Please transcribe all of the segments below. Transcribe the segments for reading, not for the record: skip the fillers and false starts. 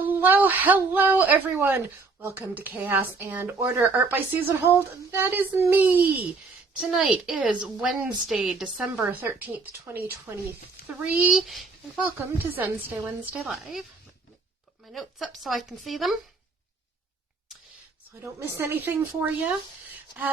Hello everyone. Welcome to Chaos and Order Art by Susan Holt. That is me. Tonight is Wednesday, December 13th, 2023. And welcome to Wednesday Live. Put my notes up so I can see them, so I don't miss anything for you.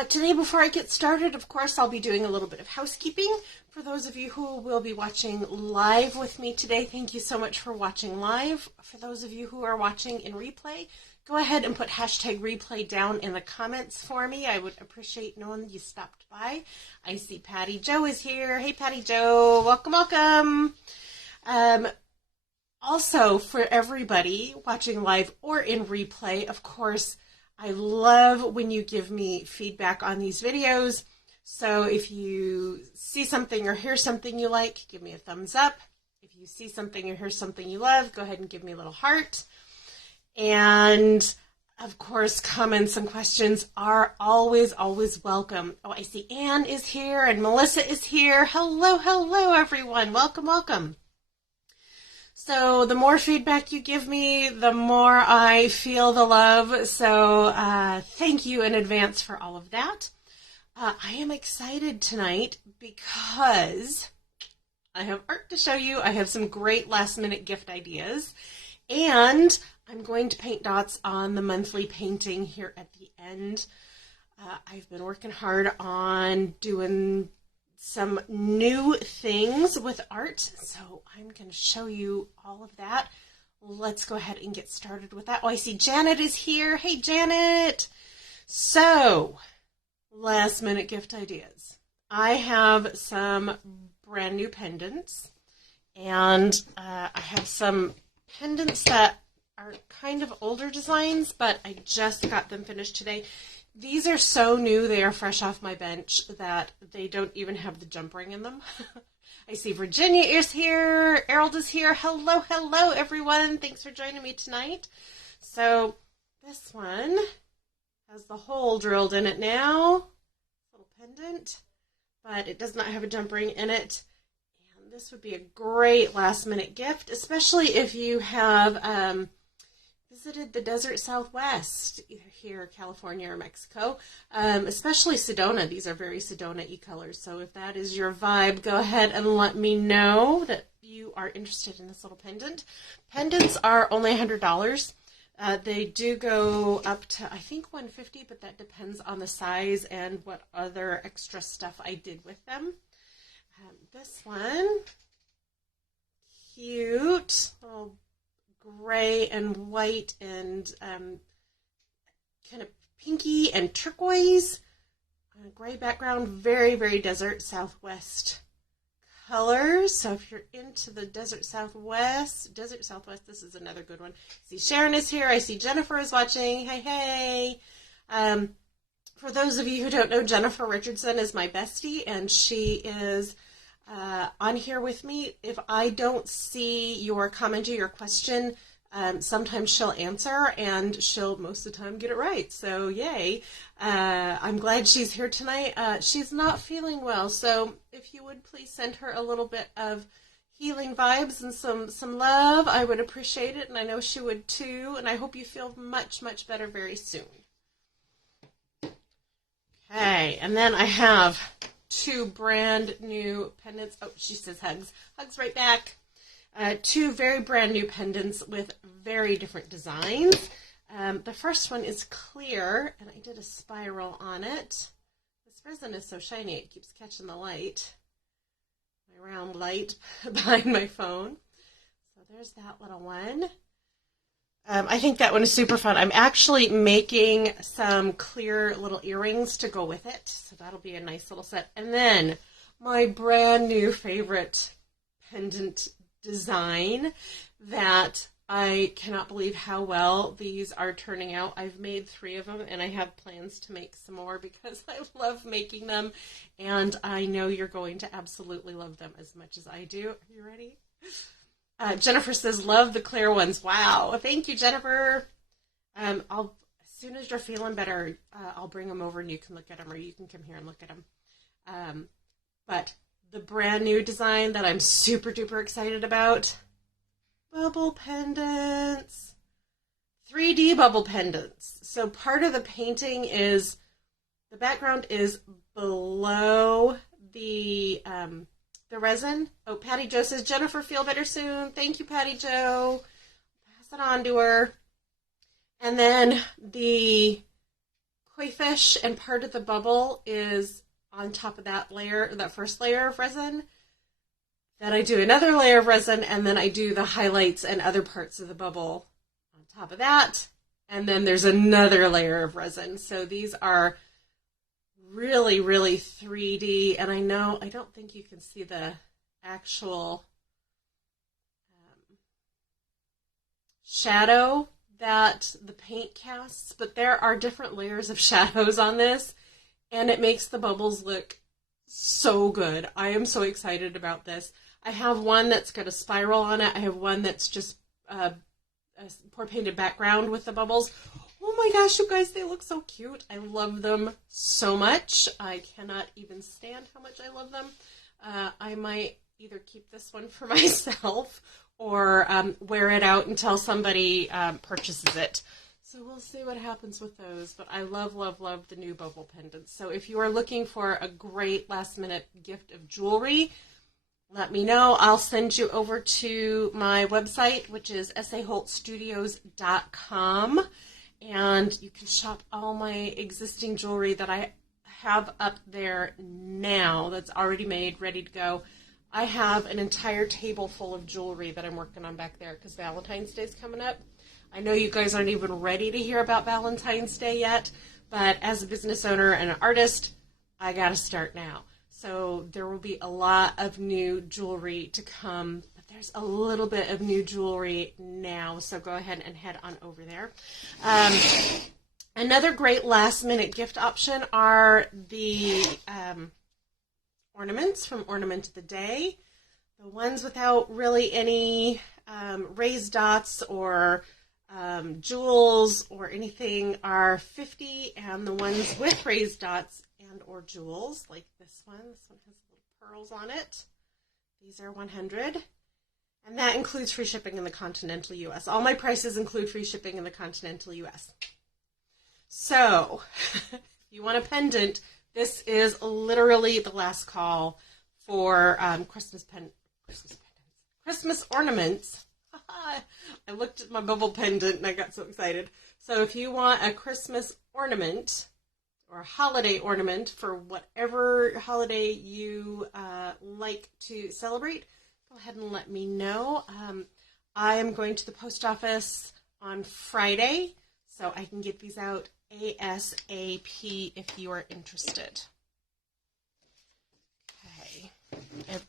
Today, before I get started, of course, I'll be doing a little bit of housekeeping. For those of you who will be watching live with me today, thank you so much for watching live. For those of you who are watching in replay, go ahead and put hashtag replay down in the comments for me. I would appreciate knowing you stopped by. I see Patty Joe is here. Hey, Patty Joe. Welcome. Also, for everybody watching live or in replay, of course, I love when you give me feedback on these videos. So if you see something or hear something you like, give me a thumbs up. If you see something or hear something you love, go ahead and give me a little heart. And of course, comments and questions are always welcome. Oh, I see Anne is here and Melissa is here. Hello, everyone. Welcome. So the more feedback you give me, the more I feel the love. So thank you in advance for all of that. I am excited tonight because I have art to show you. I have some great last minute gift ideas. And I'm going to paint dots on the monthly painting here at the end. I've been working hard on doing some new things with art, so I'm going to show you all of that. Let's go ahead and get started with that. Oh, I see Janet is here. Hey, Janet. So, last minute gift ideas. I have some brand new pendants, and I have some pendants that are kind of older designs, but I just got them finished today. These are so new, they are fresh off my bench, that they don't even have the jump ring in them. I see Virginia is here, Errol is here. Hello, everyone. Thanks for joining me tonight. So this one has the hole drilled in it now. Little pendant, but it does not have a jump ring in it. And this would be a great last minute gift, especially if you have visited the desert Southwest, either here, California, or Mexico, especially Sedona. These are very Sedona-y colors. So if that is your vibe, go ahead and let me know that you are interested in this little pendant. Pendants are only $100. They do go up to, I think, $150, but that depends on the size and what other extra stuff I did with them. This one, cute, little gray and white and kind of pinky and turquoise, gray background, very desert Southwest colors. So if you're into the desert Southwest, this is another good one. I see Sharon is here. I see Jennifer is watching. Hey. For those of you who don't know, Jennifer Richardson is my bestie, and she is on here with me. If I don't see your comment or your question, sometimes she'll answer, and she'll most of the time get it right. So yay. I'm glad she's here tonight. She's not feeling well, so if you would please send her a little bit of healing vibes and some love, I would appreciate it, and I know she would too, and I hope you feel much better very soon. Okay, and then I have two brand new pendants. Oh, she says hugs. Hugs right back. Two very brand new pendants with very different designs. The first one is clear, and I did a spiral on it. This resin is so shiny, it keeps catching the light. My round light behind my phone. So there's that little one. I think that one is super fun. I'm actually making some clear little earrings to go with it, so that'll be a nice little set. And then my brand new favorite pendant design that I cannot believe how well these are turning out. I've made 3 of them, and I have plans to make some more because I love making them, and I know you're going to absolutely love them as much as I do. Are you ready? Jennifer says, love the clear ones. Wow. Thank you, Jennifer. As soon as you're feeling better, I'll bring them over and you can look at them, or you can come here and look at them. But the brand new design that I'm super duper excited about, bubble pendants. 3D bubble pendants. So part of the painting is, the background is below the resin. Oh, Patty Jo says, Jennifer, feel better soon. Thank you, Patty Jo. Pass it on to her. And then the koi fish and part of the bubble is on top of that layer, that first layer of resin. Then I do another layer of resin, and then I do the highlights and other parts of the bubble on top of that. And then there's another layer of resin. So these are really, really 3D. And I don't think you can see the actual shadow that the paint casts, but there are different layers of shadows on this, and it makes the bubbles look so good. I am so excited about this. I have one that's got a spiral on it. I have one that's just a pour painted background with the bubbles. Oh my gosh, you guys, they look so cute. I love them so much. I cannot even stand how much I love them. I might either keep this one for myself or wear it out until somebody purchases it. So we'll see what happens with those. But I love, love, love the new bubble pendants. So if you are looking for a great last-minute gift of jewelry, let me know. I'll send you over to my website, which is saholtstudios.com. And you can shop all my existing jewelry that I have up there now that's already made, ready to go. I have an entire table full of jewelry that I'm working on back there because Valentine's Day is coming up. I know you guys aren't even ready to hear about Valentine's Day yet, but as a business owner and an artist, I got to start now. So there will be a lot of new jewelry to come, but there's a little bit of new jewelry now, so go ahead and head on over there. Another great last-minute gift option are the ornaments from Ornament of the Day. The ones without really any raised dots or jewels or anything are $50, and the ones with raised dots and or jewels, like this one has little pearls on it. These are $100, and that includes free shipping in the continental U.S. All my prices include free shipping in the continental U.S. So, if you want a pendant, this is literally the last call for Christmas ornaments. I looked at my bubble pendant and I got so excited. So if you want a Christmas ornament or a holiday ornament for whatever holiday you like to celebrate, go ahead and let me know. I am going to the post office on Friday, so I can get these out ASAP if you are interested. Okay. I have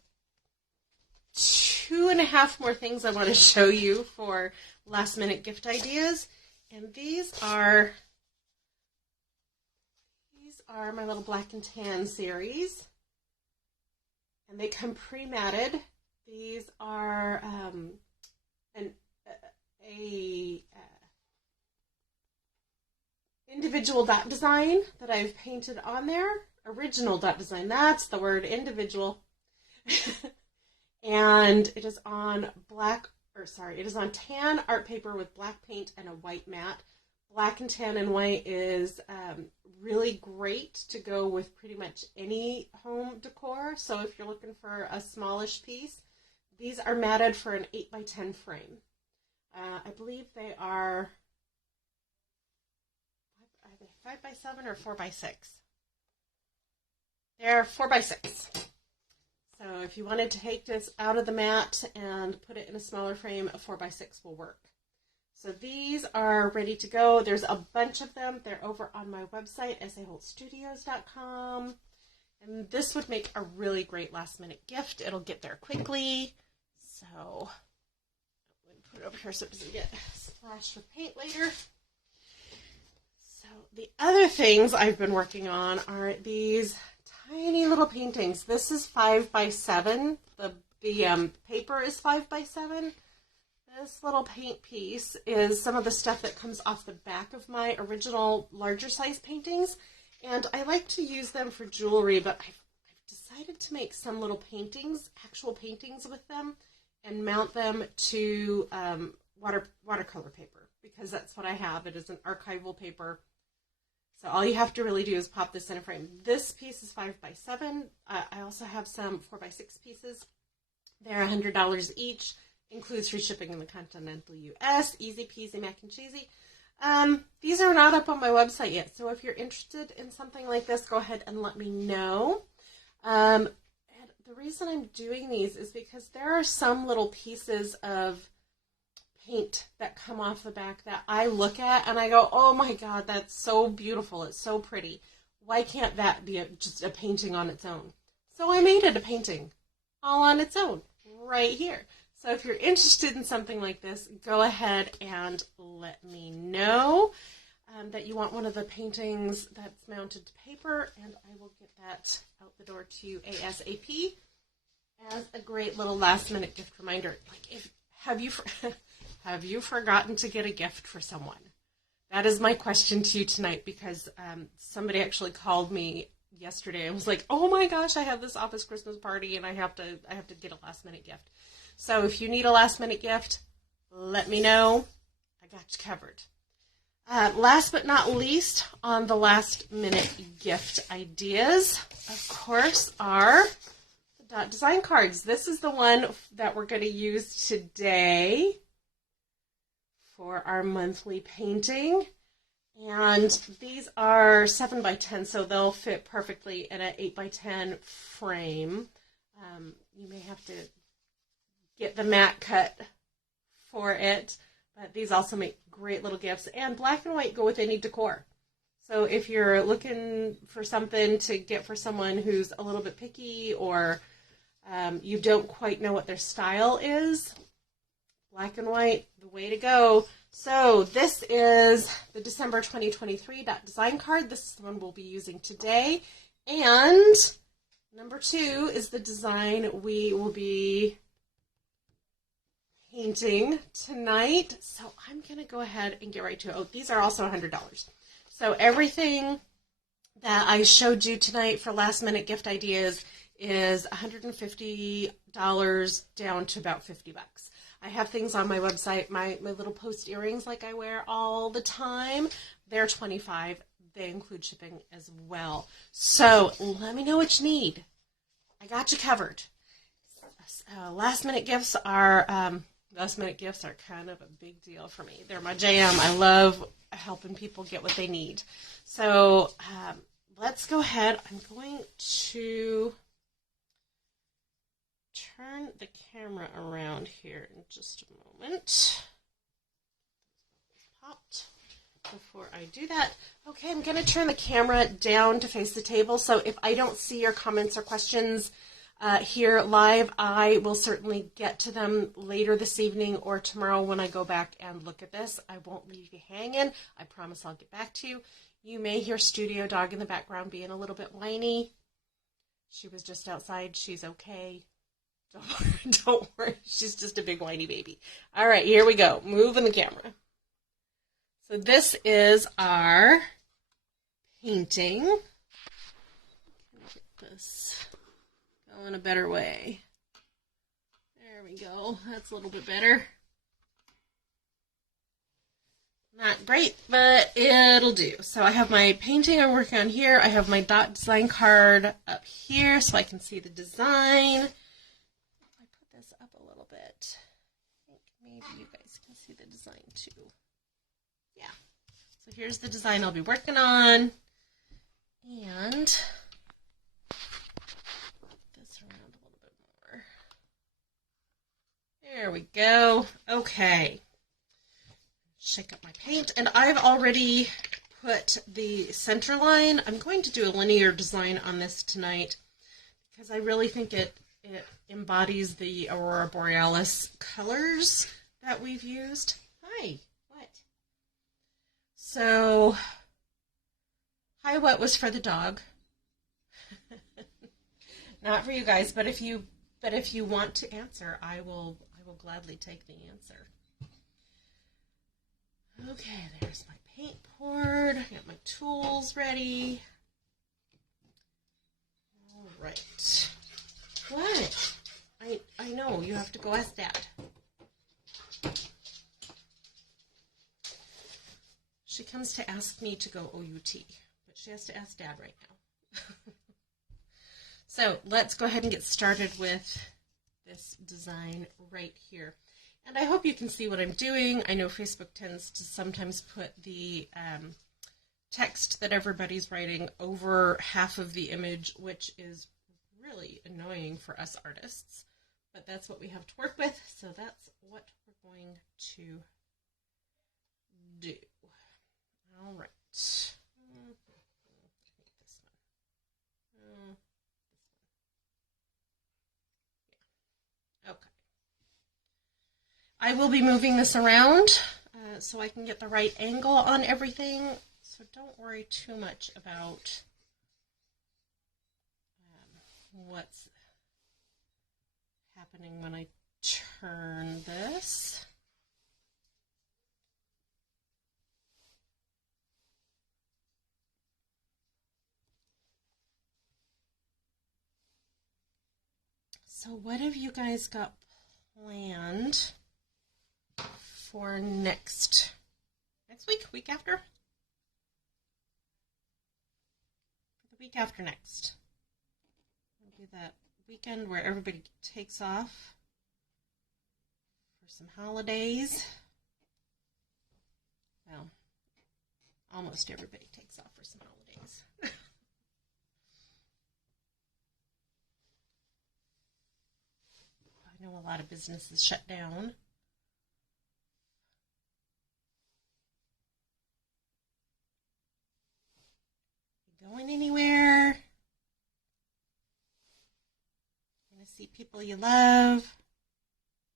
2.5 more things I want to show you for last minute gift ideas. And these are my little black and tan series. And they come pre-matted. These are individual dot design that I've painted on there. Original dot design, that's the word, individual. And it is on it is on tan art paper with black paint and a white mat. Black and tan and white is really great to go with pretty much any home decor. So if you're looking for a smallish piece, these are matted for an 8x10 frame. I believe they are 5x7 or 4x6? They're 4x6. So if you wanted to take this out of the mat and put it in a smaller frame, a 4x6 will work. So these are ready to go. There's a bunch of them. They're over on my website, saholtstudios.com. And this would make a really great last minute gift. It'll get there quickly. So I'm going to put it over here so it doesn't get splashed with paint later. So the other things I've been working on are these tiny little paintings. This is 5x7. The paper is 5x7. This little paint piece is some of the stuff that comes off the back of my original larger size paintings. And I like to use them for jewelry, but I've decided to make some little paintings, actual paintings with them, and mount them to watercolor paper. because that's what I have. It is an archival paper. So all you have to really do is pop this in a frame. This piece is 5x7. I also have some 4x6 pieces. They're $100 each. Includes free shipping in the continental U.S. Easy peasy mac and cheesy. These are not up on my website yet. So if you're interested in something like this, go ahead and let me know. And the reason I'm doing these is because there are some little pieces of paint that come off the back that I look at and I go, oh my God, that's so beautiful. It's so pretty. Why can't that be just a painting on its own? So I made it a painting all on its own right here. So if you're interested in something like this, go ahead and let me know that you want one of the paintings that's mounted to paper, and I will get that out the door to you ASAP as a great little last minute gift reminder. Like, have you forgotten to get a gift for someone? That is my question to you tonight, because somebody actually called me yesterday and was like, oh my gosh, I have this office Christmas party and I have to get a last minute gift. So if you need a last minute gift, let me know. I got you covered. Last but not least, on the last minute gift ideas, of course, are the dot design cards. This is the one that we're going to use today for our monthly painting. And these are 7x10, so they'll fit perfectly in an 8x10 frame. You may have to get the mat cut for it, but these also make great little gifts. And black and white go with any decor. So if you're looking for something to get for someone who's a little bit picky, or you don't quite know what their style is, black and white, the way to go. So this is the December 2023 dot design card. This is the one we'll be using today. And number 2 is the design we will be painting tonight. So I'm going to go ahead and get right to it. Oh, these are also $100. So everything that I showed you tonight for last minute gift ideas is $150 down to about $50. I have things on my website, my little post earrings like I wear all the time. They're $25. They include shipping as well. So let me know what you need. I got you covered. Last minute gifts are kind of a big deal for me. They're my jam. I love helping people get what they need. So let's go ahead. I'm going to turn the camera around here in just a moment. Popped before I do that. Okay, I'm going to turn the camera down to face the table. So if I don't see your comments or questions here live, I will certainly get to them later this evening or tomorrow when I go back and look at this. I won't leave you hanging. I promise I'll get back to you. You may hear Studio Dog in the background being a little bit whiny. She was just outside. She's okay. Don't worry. She's just a big whiny baby. All right, here we go. Moving the camera. So this is our painting. Get this going a better way. There we go. That's a little bit better. Not great, but it'll do. So I have my painting I'm working on here. I have my dot design card up here so I can see the design. Up a little bit. I think maybe you guys can see the design too. Yeah. So here's the design I'll be working on. And this around a little bit more. There we go. Okay. Shake up my paint. And I've already put the center line. I'm going to do a linear design on this tonight because I really think it embodies the Aurora Borealis colors that we've used. Hi, what? So, hi, what was for the dog? Not for you guys, but if you want to answer, I will gladly take the answer. Okay, there's my paint poured. I got my tools ready. All right. What? I know, you have to go ask Dad. She comes to ask me to go OUT, but she has to ask Dad right now. So let's go ahead and get started with this design right here. And I hope you can see what I'm doing. I know Facebook tends to sometimes put the text that everybody's writing over half of the image, which is really annoying for us artists. But that's what we have to work with, so that's what we're going to do. All right. This one. Okay. I will be moving this around so I can get the right angle on everything. So don't worry too much about what's happening when I turn this. So what have you guys got planned for next week after? For the week after next. It'll be that weekend where everybody takes off for some holidays. Well, almost everybody takes off for some holidays. I know a lot of businesses shut down. You going anywhere? Gonna see people you love?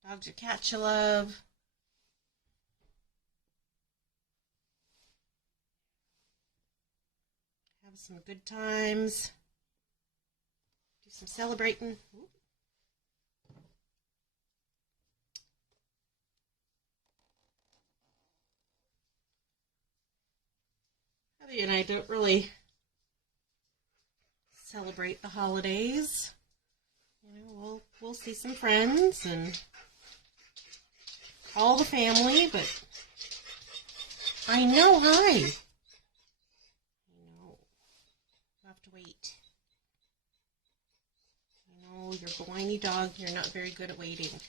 Dogs or cats you love? Have some good times. Do some celebrating. Ooh. Abby and I don't really celebrate the holidays. You know, we'll see some friends and all the family, but I know, hi. I know. You have to wait. You know, you're a whiny dog, you're not very good at waiting.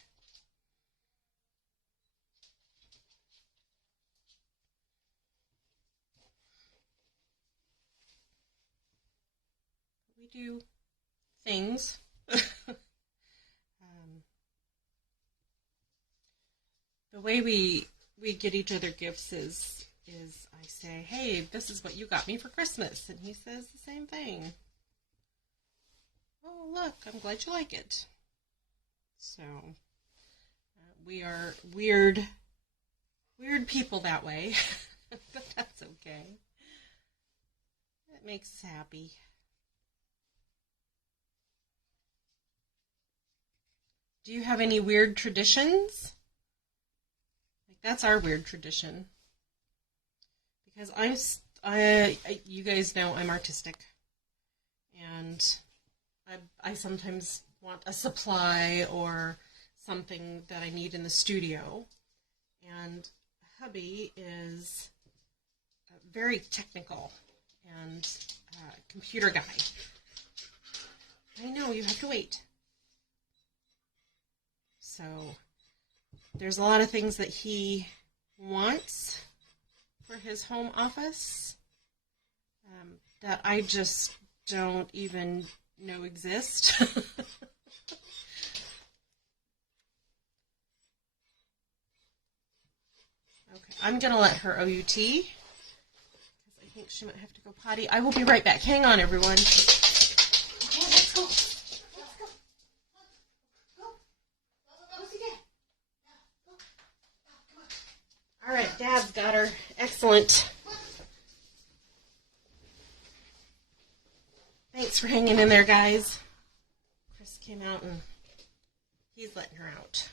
We do things. The way we get each other gifts is I say, hey, this is what you got me for Christmas. And he says the same thing. Oh, look, I'm glad you like it. So we are weird people that way. But that's okay. It makes us happy. Do you have any weird traditions? Like, that's our weird tradition. Because you guys know I'm artistic. And I sometimes want a supply or something that I need in the studio. And hubby is very technical and computer guy. I know, you have to wait. So there's a lot of things that he wants for his home office that I just don't even know exist. Okay, I'm going to let her OUT because I think she might have to go potty. I will be right back. Hang on, everyone. Okay, let's go. All right, Dad's got her. Excellent. Thanks for hanging in there, guys. Chris came out and he's letting her out.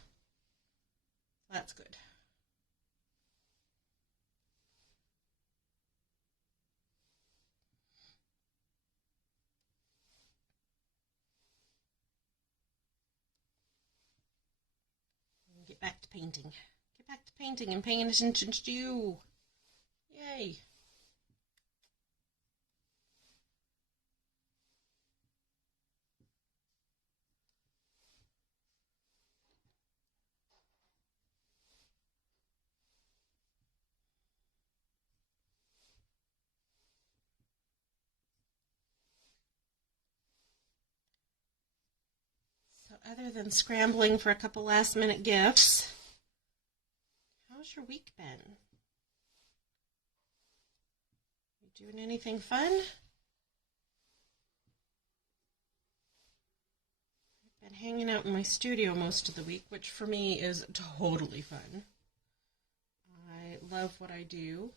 That's good. Get back to painting. Get back to painting and paying attention to you. Yeah. Yay! So other than scrambling for a couple last minute gifts, how's your week been? You doing anything fun? I've been hanging out in my studio most of the week, which for me is totally fun. I love what I do.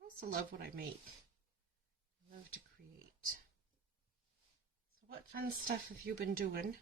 I also love what I make. I love to create. So what fun stuff have you been doing?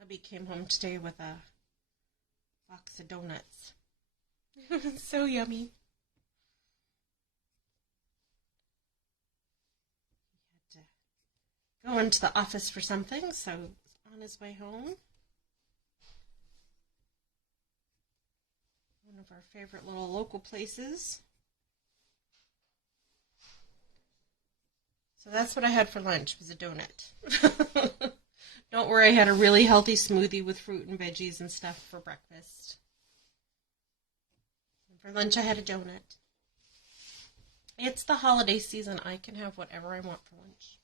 Hubby came home today with a box of donuts. So yummy. He had to go into the office for something, so on his way home. One of our favorite little local places. So that's what I had for lunch, was a donut. Don't worry, I had a really healthy smoothie with fruit and veggies and stuff for breakfast. And for lunch I had a donut. It's the holiday season. I can have whatever I want for lunch.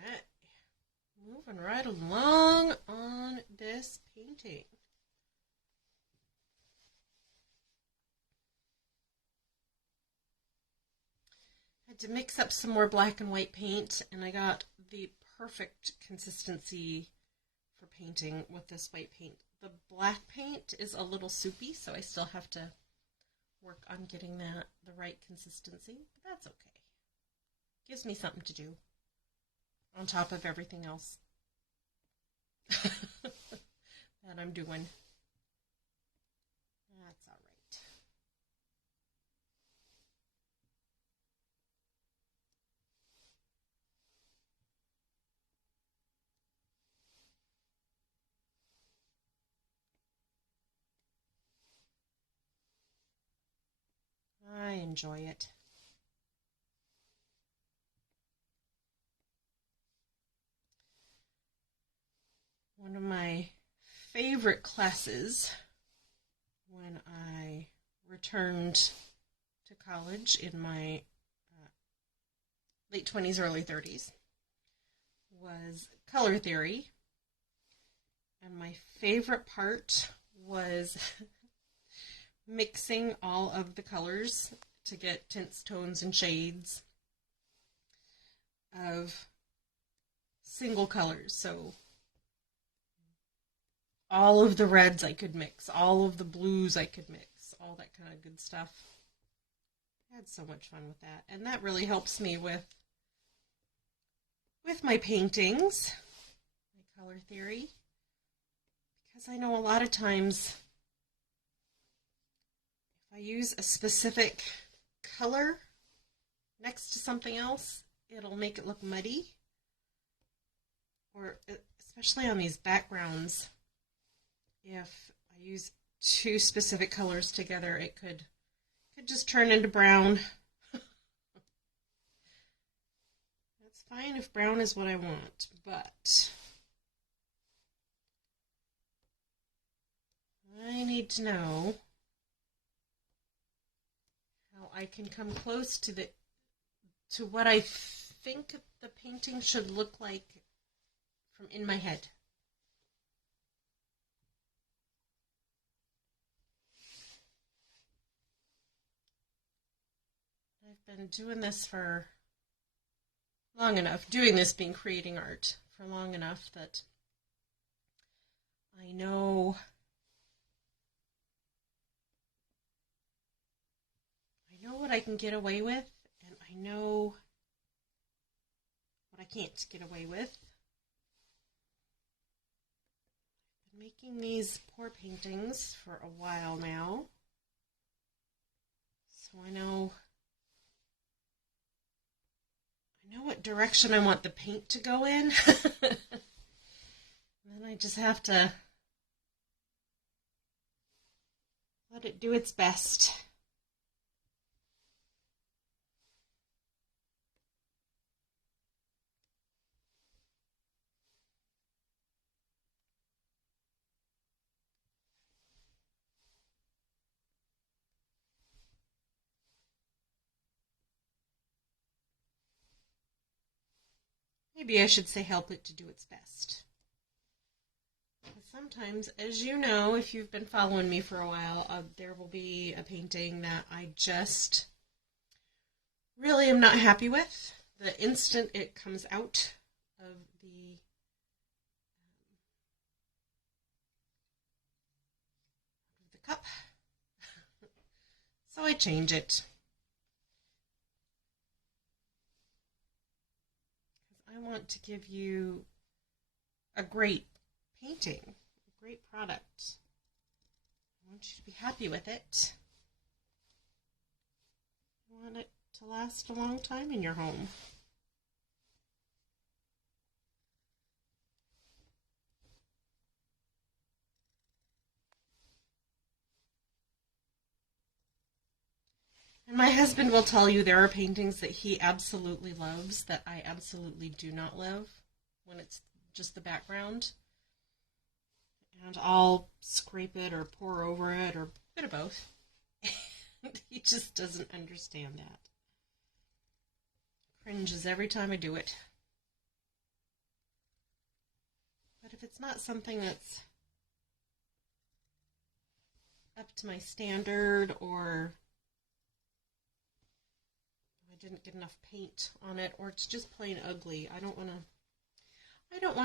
Okay. Moving right along on this painting. I had to mix up some more black and white paint, and I got the perfect consistency for painting with this white paint. The black paint is a little soupy, so I still have to work on getting that the right consistency, but that's okay. Gives me something to do on top of everything else that I'm doing. That's all right. I enjoy it. One of my favorite classes when I returned to college in my late 20s, early 30s was color theory. And my favorite part was mixing all of the colors to get tints, tones, and shades of single colors. So all of the reds I could mix, all of the blues I could mix, all that kind of good stuff. I had so much fun with that. And that really helps me with my paintings, my color theory, because I know a lot of times if I use a specific color next to something else, it'll make it look muddy. Or especially on these backgrounds, if I use two specific colors together, it could just turn into brown. That's fine if brown is what I want, but need to know how I can come close to what I think the painting should look like from in my head. I've been doing this for long enough, doing this being creating art for long enough that I know what I can get away with, and I know what I can't get away with. I've been making these pour paintings for a while now, so I know what direction I want the paint to go in. And then I just have to let it do its best. Maybe I should say help it to do its best. Sometimes, as you know, if you've been following me for a while, there will be a painting that I just really am not happy with. The instant it comes out of the cup. So I change it. I want to give you a great painting, a great product. I want you to be happy with it. I want it to last a long time in your home. And my husband will tell you there are paintings that he absolutely loves that I absolutely do not love when it's just the background. And I'll scrape it or pour over it or a bit of both. He just doesn't understand that. Cringes every time I do it. But if it's not something that's up to my standard, or I didn't get enough paint on it, or it's just plain ugly, I don't want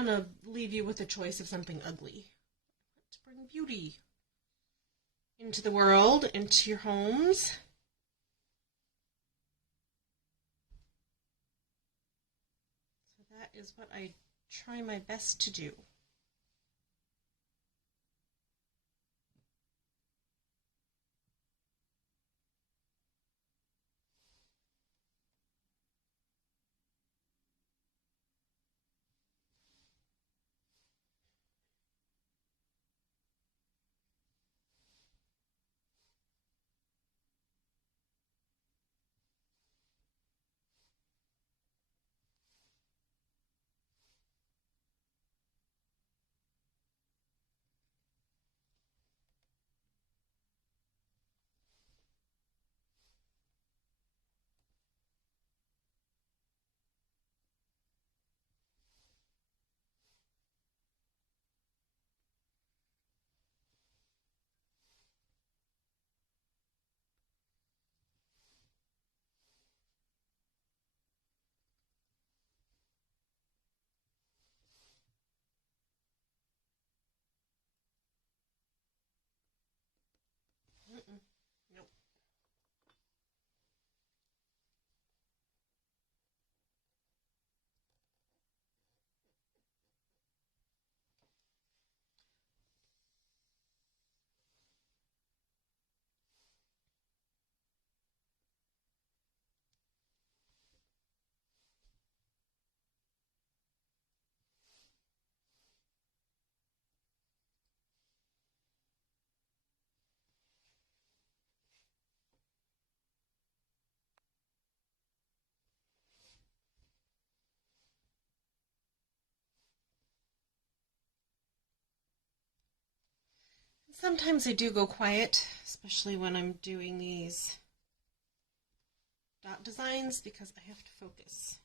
to leave you with a choice of something ugly. I want to bring beauty into the world, into your homes. So that is what I try my best to do. Sometimes I do go quiet, especially when I'm doing these dot designs, because I have to focus.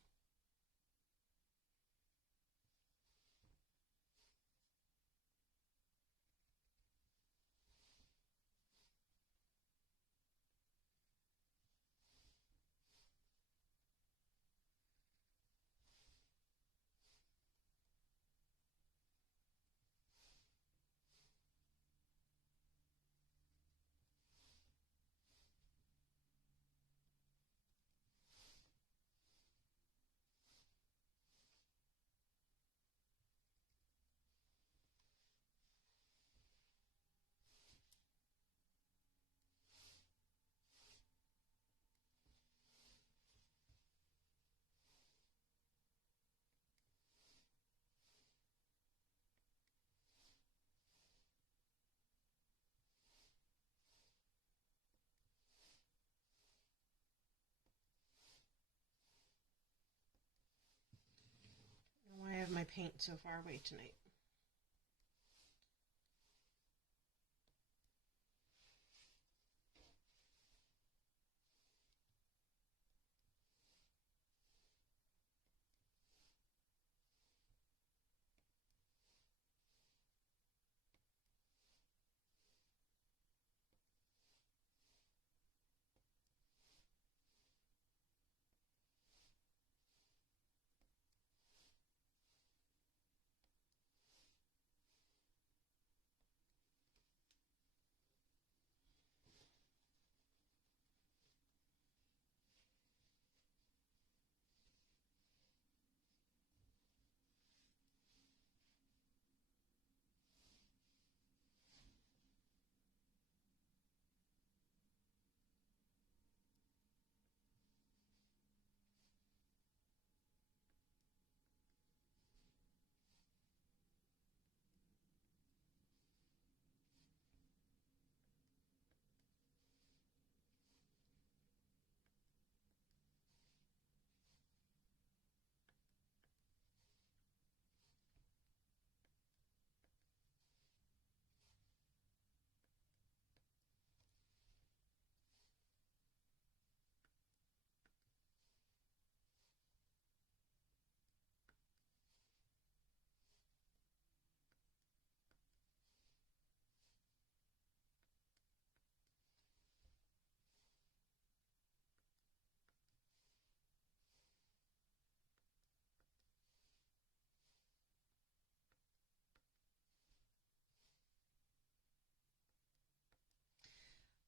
Why I have my paint so far away tonight?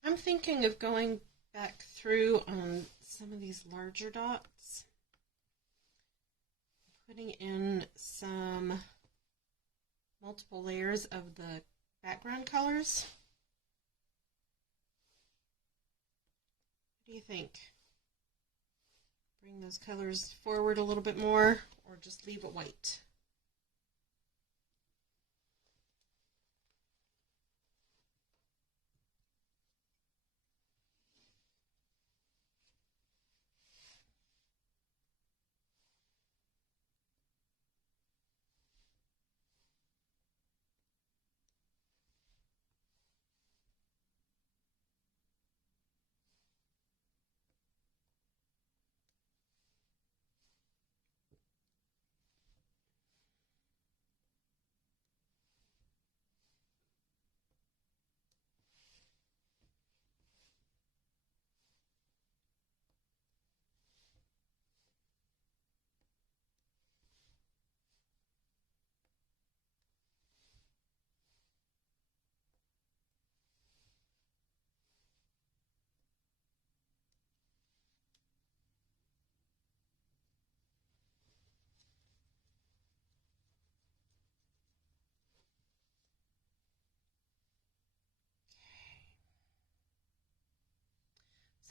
I'm thinking of going back through on some of these larger dots, putting in some multiple layers of the background colors. What do you think? Bring those colors forward a little bit more, or just leave it white?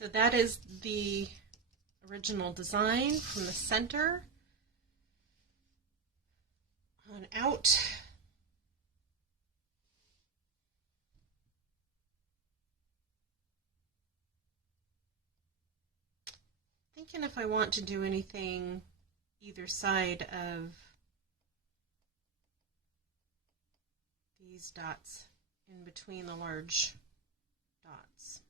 So that is the original design from the center on out. Thinking if I want to do anything either side of these dots in between the large dots.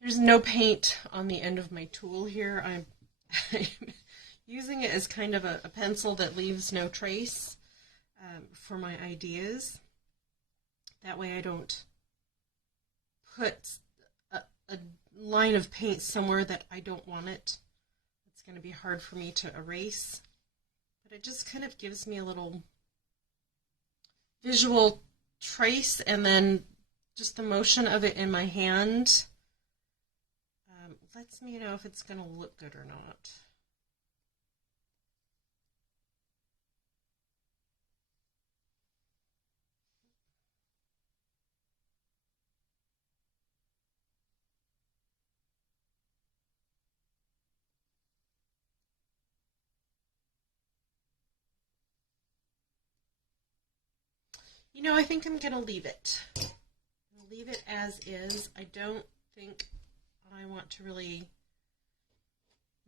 There's no paint on the end of my tool here. I'm using it as kind of a pencil that leaves no trace for my ideas. That way I don't put a line of paint somewhere that I don't want it. It's going to be hard for me to erase. But it just kind of gives me a little visual trace, and then just the motion of it in my hand lets me know if it's going to look good or not. You know, I think I'm going to leave it. I'll leave it as is. I don't think I want to really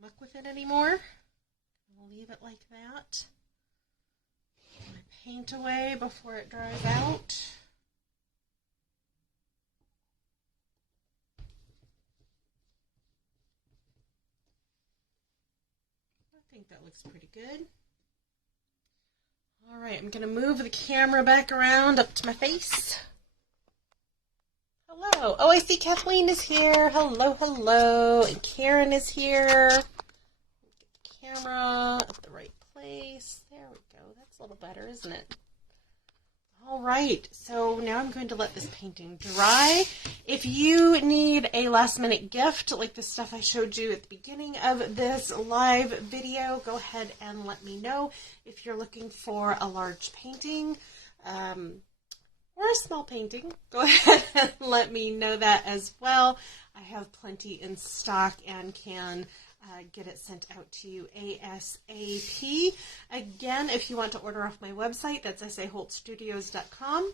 muck with it anymore. I'll leave it like that. I paint away before it dries out. I think that looks pretty good. All right, I'm going to move the camera back around up to my face. Hello. Oh, I see Kathleen is here. Hello, hello. And Karen is here. Get the camera at the right place. There we go. That's a little better, isn't it? All right. So now I'm going to let this painting dry. If you need a last-minute gift, like the stuff I showed you at the beginning of this live video, go ahead and let me know. If you're looking for a large painting, or a small painting, go ahead and let me know that as well. I have plenty in stock and can get it sent out to you ASAP. Again, if you want to order off my website, that's saholtstudios.com.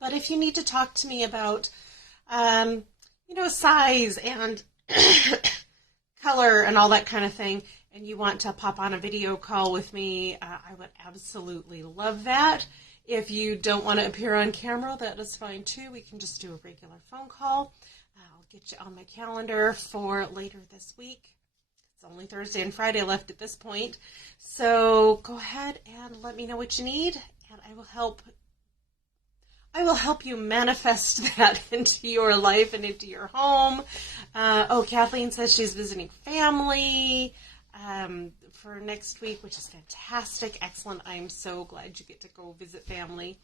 But if you need to talk to me about, size and color and all that kind of thing, and you want to pop on a video call with me, I would absolutely love that. If you don't want to appear on camera, that is fine too. We can just do a regular phone call. I'll get you on my calendar for later this week. It's only Thursday and Friday left at this point. So go ahead and let me know what you need, and I will help you manifest that into your life and into your home. Kathleen says she's visiting family for next week, which is fantastic. Excellent. I'm so glad you get to go visit family.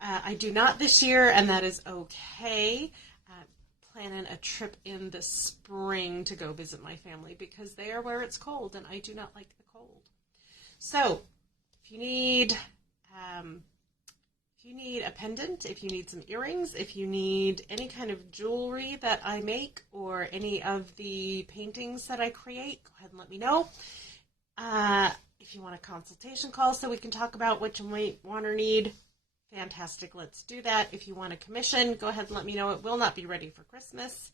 I do not this year, and that is okay. Planning a trip in the spring to go visit my family because they are where it's cold, and I do not like the cold. So if you need a pendant, if you need some earrings, if you need any kind of jewelry that I make or any of the paintings that I create, go ahead and let me know. If you want a consultation call so we can talk about what you might want or need, fantastic, let's do that. If you want a commission, go ahead and let me know. It will not be ready for Christmas.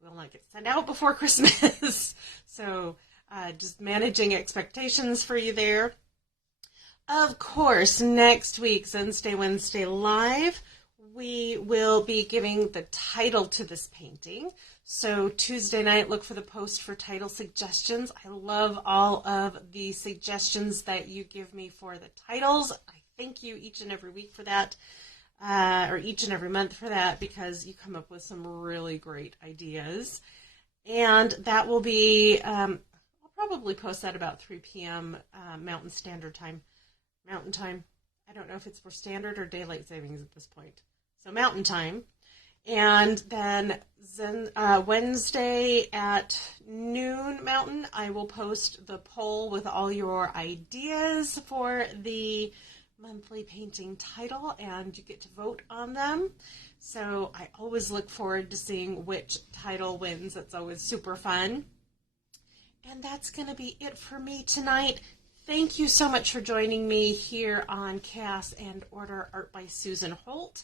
It will not get sent out before Christmas. So just managing expectations for you there. Of course, next week, Zenstay Wednesday Live, we will be giving the title to this painting. So Tuesday night, look for the post for title suggestions. I love all of the suggestions that you give me for the titles. I thank you each and every week for that, or each and every month for that, because you come up with some really great ideas. And that will be, I'll probably post that about 3 p.m. Mountain Standard Time. Mountain Time. I don't know if it's for standard or daylight savings at this point. So Mountain Time. And then Wednesday at noon Mountain, I will post the poll with all your ideas for the monthly painting title, and you get to vote on them. So I always look forward to seeing which title wins. It's always super fun. And that's going to be it for me tonight. Thank you so much for joining me here on Chaos and Order Art by Susan Holt.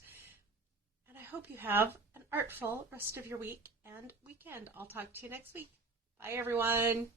And I hope you have an artful rest of your week and weekend. I'll talk to you next week. Bye, everyone.